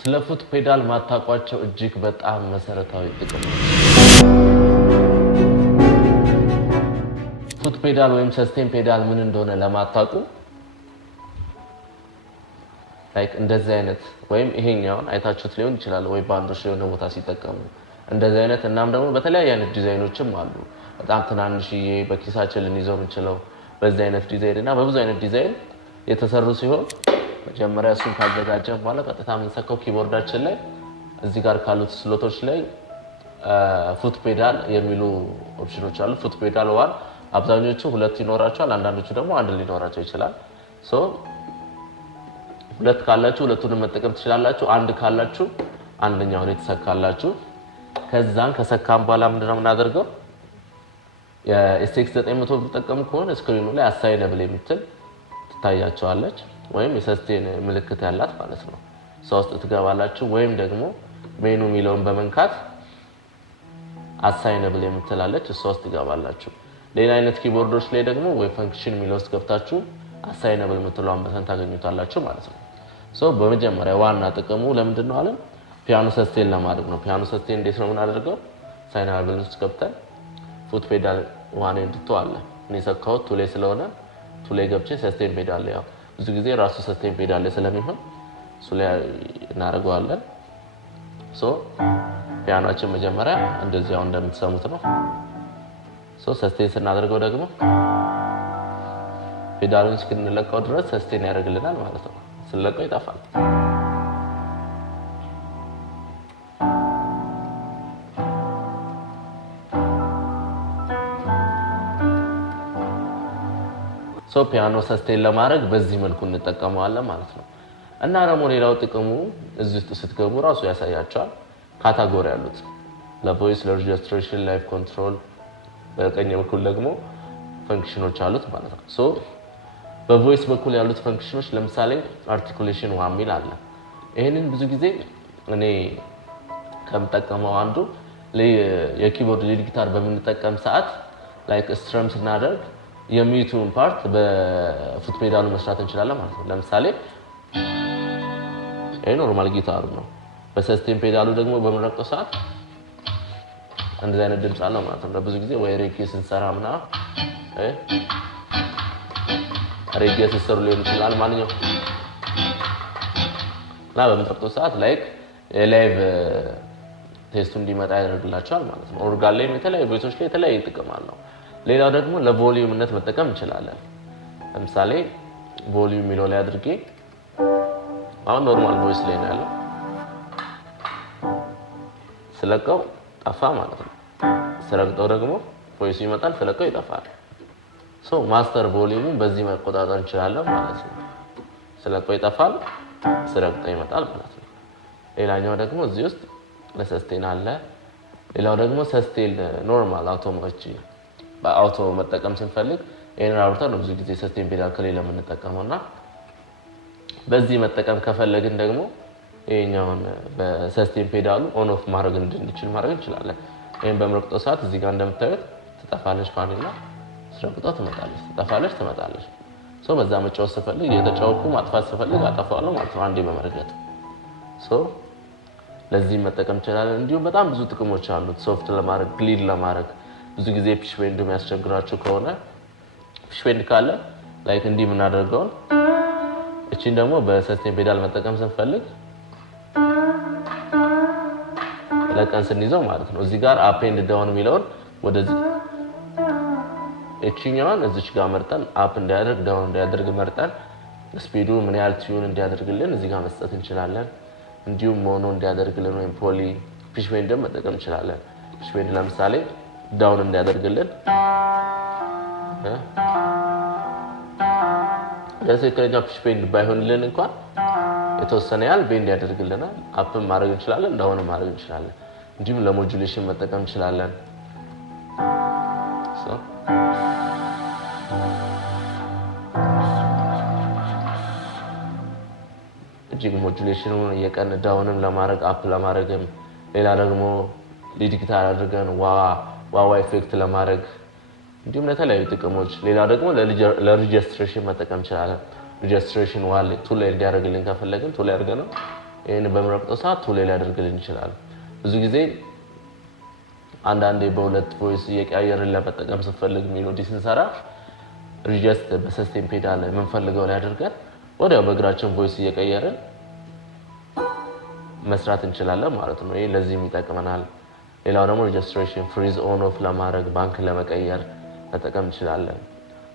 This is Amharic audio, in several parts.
ስለ ፉት ፔዳል ማታቋቸው እጅግ በጣም መሰረታዊ ጥቅሞች ፉት ፔዳል ወይም ሰስቴን ፔዳል ምን እንደሆነ ለማታቁ ላይክ እንደዚህ አይነት ወይም ይሄኛውን አይታችሁት ሊሆን ይችላል ወይ ባንዶች የሆነ ቦታ ሲጠቀሙ እንደዚህ አይነት እናም ደግሞ በተለያየ አይነት ዲዛይኖችም አሉ በጣም ትናንሽዬ በኪሳችን ልንይዘው እንችላለን በዚህ አይነት ዲዛይን እና በብዙ አይነት ዲዛይን የተሰሩ ሲሆን መጀመሪያ እሱን ካዘጋጀን በኋላ ቀጥታ የምንሰካው ኪቦርዳችን ላይ እዚህ ጋር ካሉት ስሎቶች ላይ ፉት ፔዳል የሚሉ ኦፕሽኖች አሉ ፉት ፔዳል ዋን አብዛኞቹ ሁለት ይኖራቸዋል አንዳንዶቹ ደግሞ አንድ ሊኖራቸው ይችላል ሶ ሁለት ካላችሁ ሁለቱንም መጠቀም ትችላላችሁ አንድ ካላችሁ አንደኛውን የተሰካላችሁ ከዛን ከሰካም በኋላ ምንድነው የምናደርገው የኤስኤክስ 900 ብትጠቀሙ ከሆነ ስክሪኑ ላይ አሳይነብል የምትል ትታያቸዋለች ወይም የሰስቴን ምልክት ያላት ማለት ነው ሶስት ትገባላችሁ ወይም ደግሞ ሜኑ ሚለውን በመንካት አሳይነብል የምትላለች ሶስት ትገባላችሁ ሌላ አይነት ኪቦርዶች ላይ ደግሞ ወይ ፈንክሽን ሚለው ውስጥ ገብታችሁ አሳይነብል የምትለውን በተን ታገኙታላችሁ ማለት ነው ሶ በመጀመሪያ ዋና ጥቅሙ ለምንድነው አለ ፒያኖ ሰስቴን ለማድረግ ነው ፒያኖ ሰስቴን እንዴት ነው የምናደርገው አሳይነብል ውስጥ ገብተን ፉት ፔዳል ዋን እንድትው አለ እኔ ሰካው ቱሌ ስለሆነ ቱሌ ገብቼ ሰስቴን ፔዳል ያው ብዙ ጊዜ ራሱ ሰስቴን ፔዳል ስለሚሆን ሱላ እናደርገዋለን ሶ ፒያኖችን መጀመሪያ እንደዚያው እንደምትሰሙት ነው ሶ ሰስቴን ስናደርገው ደግሞ ፔዳሉን እስክንለቀው ድረስ ሰስቴን ያደርግልናል ማለት ነው ስለቀው ይጣፋል ሶ ፒያኖ ሰስቴን ለማድረግ በዚህ መልኩ እንጠቀመዋለን ማለት ነው እና ደግሞ ሌላው ጥቅሙ እዚህ ውስጥ ስትገቡ ራሱ ያሳያቸዋል ካታጎሪ ያሉት ለቮይስ ለሬጅስትሬሽን ላይቭ ኮንትሮል በቀኝ በኩል ደግሞ ፈንክሽኖች አሉት ማለት ነው ሶ በቮይስ በኩል ያሉት ፈንክሽኖች ለምሳሌ አርቲኩሌሽን ዋን ሚል አለ ይሄንን ብዙ ጊዜ እኔ ከምጠቀመው አንዱ የኪቦርድ ሊድ ጊታር በምንጠቀም ሰዓት ላይክ ስትረም ስናደርግ የሚዩቱን ፓርት በፉት ፔዳሉ መስራት እንችላለን ማለት ነው ለምሳሌ ይሄ ኖርማል ጊታሩ ነው በሰስቴን ፔዳሉ ደግሞ በመረቀው ሰዓት እንደዚህ አይነት ድምጽ አለው ማለት ነው ብዙ ጊዜ ወይ ሬጌ ስንሰራምና ሬጌ ሲሰሩ ሊሆን ይችላል ማንኛው እና በመረቀው ሰዓት ላይክ የላይቭ ቴስቱ እንዲመጣ ያደርግላቸዋል ማለት ነው ኦርጋን ላይ የተለያዩ ቤቶች ላይ የተለያየ ጥቅም አለው ሌላው ደግሞ ለቮሊዩምነት መጠቀም እንችላለን ለምሳሌ ቮሊዩም ሚለው ላይ አድርጌ አሁን ኖርማል ቮይስ ላይ ነው ያለው ስለቀው ጠፋ ማለት ነው ስለቀው ደግሞ ቮይስ ይመጣል ስለቀው ይጠፋል ሶ ማስተር ቮሊዩሙን በዚህ መቆጣጠር እንችላለን ማለት ነው ስለቀው ይጠፋል ስለቀው ይመጣል ማለት ነው ሌላኛው ደግሞ እዚህ ውስጥ ለሰስቴን አለ ሌላው ደግሞ ሰስቴን ኖርማል አውቶማቲክ በአውቶ መጠቀም ስንፈልግ ይሄን ራውተር ነው ብዙ ጊዜ ሰስቴን ፔዳል ከሌለ የምንጠቀመውና በዚህ መጠቀም ከፈለግን ደግሞ ይሄኛውን በሰስቴን ፔዳሉ ኦን ኦፍ ማድረግ እንድንችል ማድረግ እንችላለን ይሄን በመረቅጠው ሰዓት እዚህ ጋር እንደምታዩት ትጠፋለች ፓኔላ ስረቅጠው ትመጣለች ትጠፋለች ትመጣለች ሶ በዛ መጫወት ስፈልግ የተጫወኩ ማጥፋት ስፈልግ አጠፋዋለሁ ማለት ነው አንዴ በመረገጥ ሶ ለዚህ መጠቀም እንችላለን እንዲሁም በጣም ብዙ ጥቅሞች አሉት ሶፍት ለማድረግ ግሊድ ለማድረግ ብዙ ጊዜ ፒች ቤንድ የሚያስቸግራችሁ ከሆነ ፒች ቤንድ ካለ ላይክ እንዲህ የምናደርገው እቺን ደግሞ በሰስቴን ፔዳል መጠቀም ስንፈልግ ለቀን ስንይዘው ማለት ነው እዚህ ጋር አፕ ኤንድ ዳውን የሚለውን ወደዚህ እቺኛውን እዚች ጋር መርጠን አፕ እንዲያደርግ ዳውን እንዲያደርግ መርጠን ስፒዱ ምን ያህል ቲዩን እንዲያደርግልን እዚህ ጋር መስጠት እንችላለን እንዲሁም ሞኖ እንዲያደርግልን ወይም ፖሊ ፒች ቤንድ መጠቀም እንችላለን ፒች ቤንድ ለምሳሌ ዳውን እንዲያደርግልን ለሴክሬት ፒች ቤንድ ባይሆንልን እንኳን የተወሰነ ያህል ቤንድ ያደርግልናል አፕ ማድረግ እንችላለን ዳውን ማድረግ እንችላለን እንዲሁም ለሞጁሌሽን መጠቀም እንችላለን እጅግ ሞጁሌሽኑን የቀን ዳውንም ለማድረግ አፕ ለማድረግም ሌላ ደግሞ ሊድ ጊታር አድርገን ዋዋ ኢፌክት ለማድረግ እንዲሁም ለተለያዩ ጥቅሞች ሌላ ደግሞ ለሬጅስትሬሽን መጠቀም እንችላለን ሬጅስትሬሽን ዋሌት ቱል ላይ እንዲያደርግልን ከፈለግን ቱል ያደርገናል ይሄን በምረግጠው ሰዓት ቱ ላይ ሊያደርግልን ይችላል። ብዙ ጊዜ አንዳንዴ በሁለት ቮይስ እየቀያየርን ለመጠቀም ስትፈልግ ሜሎዲ ስንሰራ ሪጀስት በሰስቴን ፔዳል የምንፈልገው ላይ አድርገን ወዲያው በእግራችን ቮይስ እየቀየርን መስራት እንችላለን ማለት ነው። ይሄ ለዚህም ይጠቅመናል። ሌላው ደግሞ ሬጅስትሬሽን ፍሪዝ ኦን ኦፍ ለማድረግ ባንክ ለመቀየር መጠቀም እንችላለን።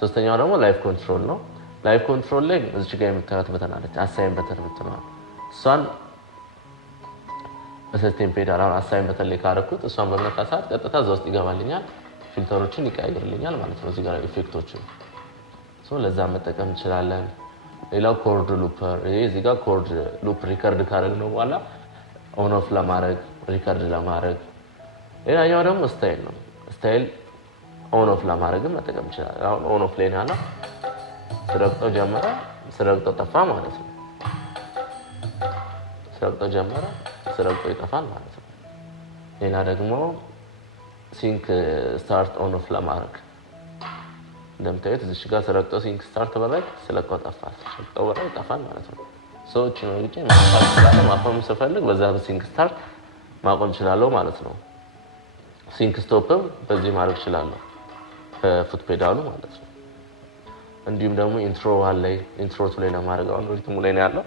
ሶስተኛው ደግሞ ላይፍ ኮንትሮል ነው። ላይፍ ኮንትሮል ላይ እዚህ ጋር የምታዩት በተን አለች አሳይን በተን የምትለዋል። እሷን በሰስቴን ፔዳል አሁን አሳይን በተን ላይ ካደረኩት እሷን በመነካ ሰዓት ቀጥታ እዛ ውስጥ ይገባልኛል፣ ፊልተሮችን ይቀያይርልኛል ማለት ነው። እዚህ ጋር ኢፌክቶችን ለዛ መጠቀም እንችላለን። ሌላው ኮርድ ሉፐር፣ ይሄ እዚህ ጋር ኮርድ ሉፕ ሪከርድ ካደረግነው በኋላ ኦን ኦፍ ለማድረግ ሪከርድ ለማድረግ። ሌላኛው ደግሞ ስታይል ነው። ስታይል ኦን ኦፍ ለማድረግም መጠቀም እንችላለን። አሁን ኦን ኦፍ ላይ ነው ያለው። ስረግጠው ጀመረ፣ ስረግጠው ጠፋ ማለት ነው። ስረግጠው ጀመረ፣ ስረግጠው ይጠፋል ማለት ነው። ሌላ ደግሞ ሲንክ ስታርት ኦን ኦፍ ለማድረግ እንደምታዩት እዚህ ጋር ስረግጠው ሲንክ ስታርት በላይ ስለቀው ጠፋ፣ ስለቀው በላይ ይጠፋል ማለት ነው። ሰዎች ነው እንጂ ማጥፋት ይችላል። ማቆም ስፈልግ በዛ ሲንክ ስታርት ማቆም እችላለሁ ማለት ነው። ሲንክ ስቶፕም በዚህ ማድረግ እችላለሁ በፉት ፔዳሉ ማለት ነው። እንዲሁም ደግሞ ኢንትሮ ላይ ኢንትሮ ቱ ላይ ለማድረግ አሁን ሪትሙ ላይ ነው ያለው።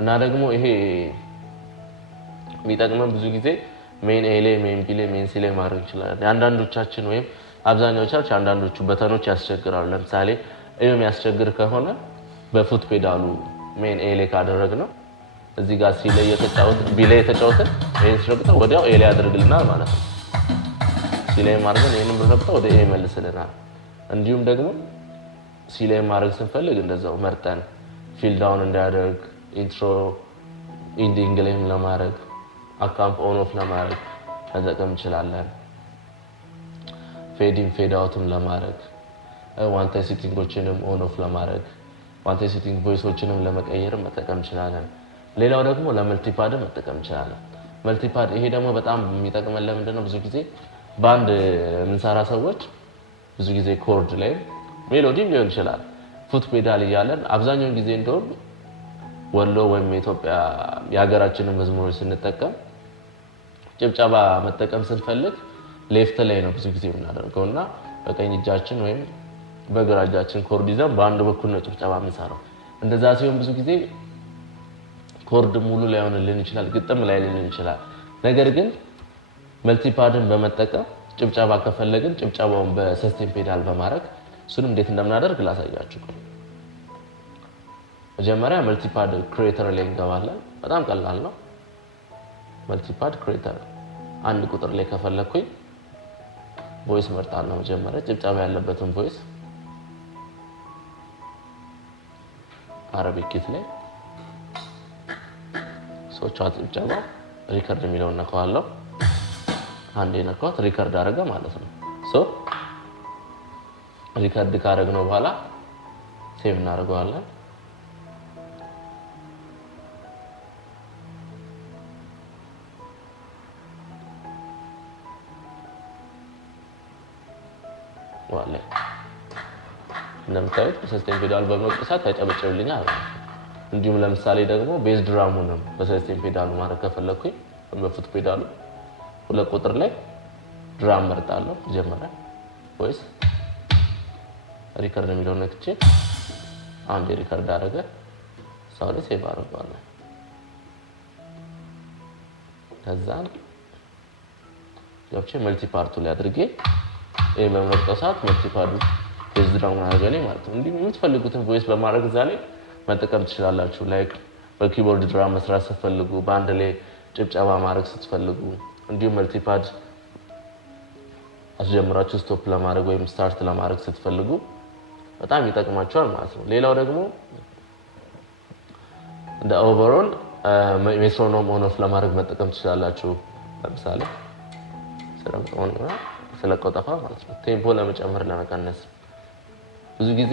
እና ደግሞ ይሄ የሚጠቅመን ብዙ ጊዜ ሜን ኤ ላይ ሜን ቢ ላይ ሜን ሲ ላይ ማድረግ እንችላለን። አንዳንዶቻችን ወይም አብዛኛዎቻችን አንዳንዶቹ በተኖች ያስቸግራሉ። ለምሳሌ ኤ የሚያስቸግር ከሆነ በፉት ፔዳሉ ሜን ኤ ላይ ካደረግነው እዚህ ጋር ሲ ላይ የተጫወትን ቢ ላይ የተጫወትን ይሄን ስረግጠው ወዲያው ኤ ላይ ያደርግልናል ማለት ነው። ሲ ላይ ማድረግ ይሄንን ብንረግጠው ወደ ኤ ይመልስልናል። እንዲሁም ደግሞ ሲ ላይ ማድረግ ስንፈልግ እንደዛው መርጠን ፊል ዳውን እንዳያደርግ ኢንትሮ ኢንዲንግ ላይም ለማድረግ አካምፕ ኦን ኦፍ ለማድረግ መጠቀም እንችላለን። ፌድ ኢን ፌድ አውትም ለማድረግ ዋን ታይም ሴቲንጎችንም ኦን ኦፍ ለማድረግ ዋን ታይም ሴቲንግ ቮይሶችንም ለመቀየር መጠቀም እንችላለን። ሌላው ደግሞ ለመልቲፓድ መጠቀም እንችላለን። መልቲፓድ ይሄ ደግሞ በጣም የሚጠቅመን ለምንድን ነው? ብዙ ጊዜ ባንድ የምንሰራ ሰዎች ብዙ ጊዜ ኮርድ ላይ ሜሎዲም ሊሆን ይችላል ፉት ፔዳል እያለን አብዛኛውን ጊዜ እንደውም ወሎ ወይም የኢትዮጵያ የሀገራችንን መዝሙሮች ስንጠቀም ጭብጨባ መጠቀም ስንፈልግ ሌፍት ላይ ነው ብዙ ጊዜ የምናደርገውና በቀኝ እጃችን ወይም በግራ እጃችን ኮርድ ይዘን በአንድ በኩል ነው ጭብጨባ የምንሰራው። እንደዛ ሲሆን ብዙ ጊዜ ኮርድ ሙሉ ላይ ሆነልን ይችላል፣ ግጥም ላይ ሊሆን ይችላል። ነገር ግን መልቲፓድን በመጠቀም ጭብጨባ ከፈለግን ጭብጨባውን በሰስቴን ፔዳል በማድረግ እሱንም እንዴት እንደምናደርግ ላሳያችሁ። መጀመሪያ መልቲፓድ ክሬተር ላይ እንገባለን። በጣም ቀላል ነው። መልቲፓድ ክሬተር አንድ ቁጥር ላይ ከፈለኩኝ ቮይስ መርጣለሁ። መጀመሪያ ጭብጨባ ያለበትን ቮይስ አረቢክ ኪት ላይ ሶቻ ጭብጨባ ሪከርድ የሚለውን ነካዋለሁ። አንዴ ነካሁት ሪከርድ አደረገ ማለት ነው። ሪከርድ ካደረግነው በኋላ ሴቭ እናደርገዋለን። ዋለ እንደምታዩት በሰስቴን ፔዳል በመቅሳት ያጨበጭብልኛል። እንዲሁም ለምሳሌ ደግሞ ቤዝ ድራሙንም በሰስቴን ፔዳሉ ማድረግ ከፈለኩኝ በፉት ፔዳሉ ሁለት ቁጥር ላይ ድራም መርጣለሁ። መጀመሪያ ቮይስ ሪከርድ የሚለውን ነክቼ አንዴ ሪከርድ አደረገ። ሰው ላይ ሴቭ አደርገዋለሁ። ከዛን ገብቼ መልቲፓርቱ ላይ አድርጌ ይሄ በመርጠው ሰዓት መልቲፓዱ ቤዝ ድራም አድርገኝ ማለት ነው። እንዲሁም የምትፈልጉትን ቮይስ በማድረግ እዛ ላይ መጠቀም ትችላላችሁ። ላይክ በኪቦርድ ድራም መስራት ስትፈልጉ፣ በአንድ ላይ ጭብጨባ ማድረግ ስትፈልጉ፣ እንዲሁም መልቲፓድ አስጀምራችሁ ስቶፕ ለማድረግ ወይም ስታርት ለማድረግ ስትፈልጉ በጣም ይጠቅማችኋል ማለት ነው። ሌላው ደግሞ እንደ ኦቨርኦል ሜትሮኖም ኦን ኦፍ ለማድረግ መጠቀም ትችላላችሁ። ለምሳሌ ስለቀው ጠፋ ማለት ነው። ቴምፖ ለመጨመር ለመቀነስ ብዙ ጊዜ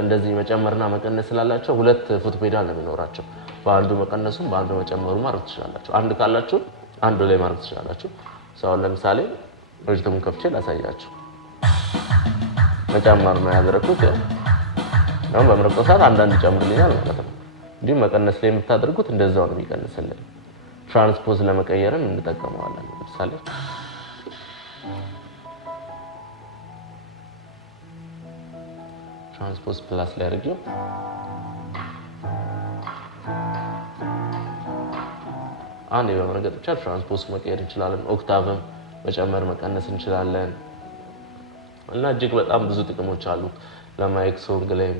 እንደዚህ መጨመርና መቀነስ ስላላቸው ሁለት ፉት ፔዳል ነው የሚኖራቸው። በአንዱ መቀነሱም በአንዱ መጨመሩ ማድረግ ትችላላችሁ። አንድ ካላችሁ አንዱ ላይ ማድረግ ትችላላችሁ። ሰው ለምሳሌ ሪትሙን ከፍቼ ላሳያችሁ። መጨመር ነው ያደረኩት። ያው በምርቆ ሰዓት አንዳንድ ጨምርልኛል ማለት ነው። እንዲሁ መቀነስ ላይ የምታደርጉት እንደዛው ነው የሚቀንስልን። ትራንስፖዝ ለመቀየርም እንጠቀመዋለን። ለምሳሌ ትራንስፖዝ ፕላስ ላይ አድርጌው አንዴ በመረገጥ ብቻ ትራንስፖዝ መቀየር እንችላለን። ኦክታቭም መጨመር መቀነስ እንችላለን እና እጅግ በጣም ብዙ ጥቅሞች አሉ ለማይክ ሶንግ ላይ።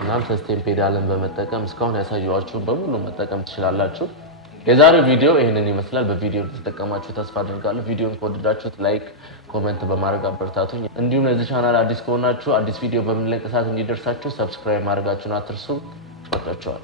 እናም ሰስቴን ፔዳልን በመጠቀም እስካሁን ያሳየኋችሁን በሙሉ መጠቀም ትችላላችሁ። የዛሬው ቪዲዮ ይሄንን ይመስላል። በቪዲዮ ተጠቀማችሁ ተስፋ አድርጋለሁ። ቪዲዮን ከወደዳችሁት ላይክ፣ ኮሜንት በማድረግ አበረታቱኝ። እንዲሁም ለዚህ ቻናል አዲስ ከሆናችሁ አዲስ ቪዲዮ በምንለቅ ሰዓት እንዲደርሳችሁ ሰብስክራይብ ማድረጋችሁን አትርሱ። ወጣችኋል።